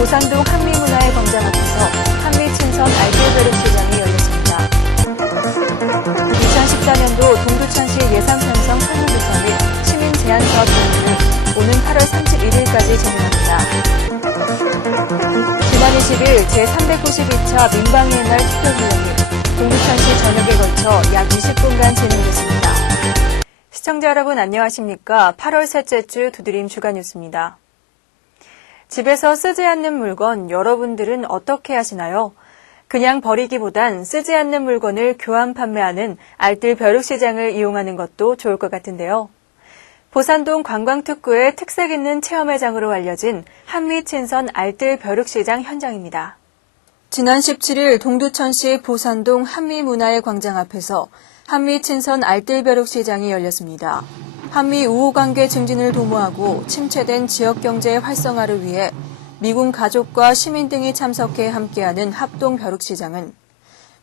보산동 한미문화의 광장 앞에서 한미친선 알뜰배룩 시장이 열렸습니다. 2014년도 동두천시 예산 편성 설문조사 및 시민 제한 사업 공모를 오는 8월 31일까지 진행합니다. 지난 20일 제392차 민방위의 날 특별훈련이 동두천시 전역에 걸쳐 약 20분간 진행됐습니다. 시청자 여러분 안녕하십니까? 8월 셋째 주 두드림 주간 뉴스입니다. 집에서 쓰지 않는 물건 여러분들은 어떻게 하시나요? 그냥 버리기보단 쓰지 않는 물건을 교환 판매하는 알뜰 벼룩시장을 이용하는 것도 좋을 것 같은데요. 보산동 관광특구의 특색 있는 체험회장으로 알려진 한미친선 알뜰 벼룩시장 현장입니다. 지난 17일 동두천시 보산동 한미문화의 광장 앞에서 한미친선 알뜰 벼룩시장이 열렸습니다. 한미 우호 관계 증진을 도모하고 침체된 지역 경제 활성화를 위해 미군 가족과 시민 등이 참석해 함께하는 합동 벼룩 시장은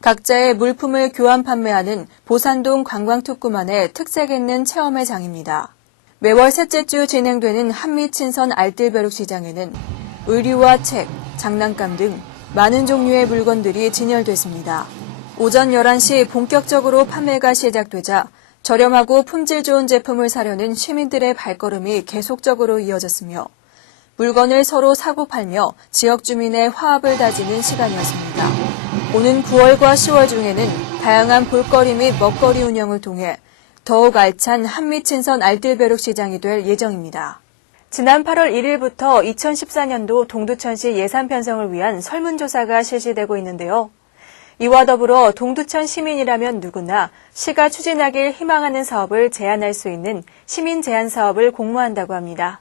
각자의 물품을 교환 판매하는 보산동 관광특구만의 특색 있는 체험회장입니다. 매월 셋째 주 진행되는 한미 친선 알뜰 벼룩 시장에는 의류와 책, 장난감 등 많은 종류의 물건들이 진열됐습니다. 오전 11시 본격적으로 판매가 시작되자 저렴하고 품질 좋은 제품을 사려는 시민들의 발걸음이 계속적으로 이어졌으며 물건을 서로 사고 팔며 지역 주민의 화합을 다지는 시간이었습니다. 오는 9월과 10월 중에는 다양한 볼거리 및 먹거리 운영을 통해 더욱 알찬 한미친선 알뜰벼룩 시장이 될 예정입니다. 지난 8월 1일부터 2014년도 동두천시 예산 편성을 위한 설문조사가 실시되고 있는데요. 이와 더불어 동두천 시민이라면 누구나 시가 추진하길 희망하는 사업을 제안할 수 있는 시민 제안 사업을 공모한다고 합니다.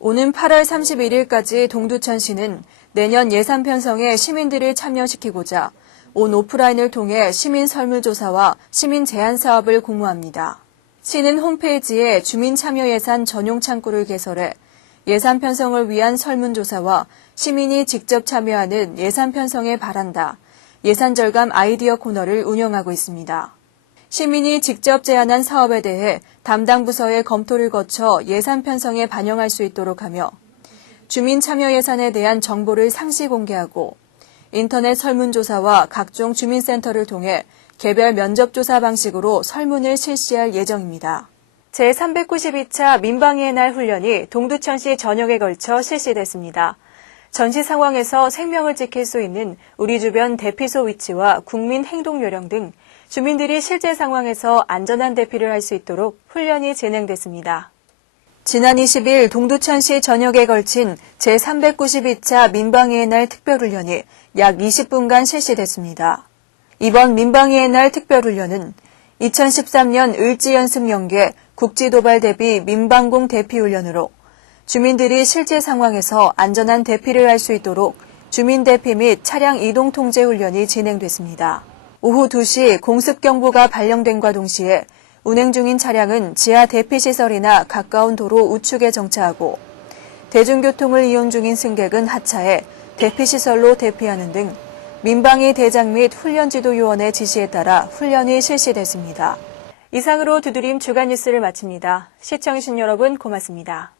오는 8월 31일까지 동두천시는 내년 예산 편성에 시민들을 참여시키고자 온 오프라인을 통해 시민 설문조사와 시민 제안 사업을 공모합니다. 시는 홈페이지에 주민 참여 예산 전용 창구를 개설해 예산 편성을 위한 설문조사와 시민이 직접 참여하는 예산 편성에 바란다. 예산 절감 아이디어 코너를 운영하고 있습니다. 시민이 직접 제안한 사업에 대해 담당 부서의 검토를 거쳐 예산 편성에 반영할 수 있도록 하며 주민 참여 예산에 대한 정보를 상시 공개하고 인터넷 설문조사와 각종 주민센터를 통해 개별 면접조사 방식으로 설문을 실시할 예정입니다. 제392차 민방위의 날 훈련이 동두천시 전역에 걸쳐 실시됐습니다. 전시 상황에서 생명을 지킬 수 있는 우리 주변 대피소 위치와 국민 행동 요령 등 주민들이 실제 상황에서 안전한 대피를 할 수 있도록 훈련이 진행됐습니다. 지난 20일 동두천시 전역에 걸친 제392차 민방위의 날 특별훈련이 약 20분간 실시됐습니다. 이번 민방위의 날 특별훈련은 2013년 을지연습 연계 국지도발 대비 민방공 대피훈련으로 주민들이 실제 상황에서 안전한 대피를 할 수 있도록 주민 대피 및 차량 이동 통제 훈련이 진행됐습니다. 오후 2시 공습 경보가 발령된과 동시에 운행 중인 차량은 지하 대피 시설이나 가까운 도로 우측에 정차하고 대중교통을 이용 중인 승객은 하차해 대피 시설로 대피하는 등 민방위 대장 및 훈련 지도 요원의 지시에 따라 훈련이 실시됐습니다. 이상으로 두드림 주간 뉴스를 마칩니다. 시청해주신 여러분 고맙습니다.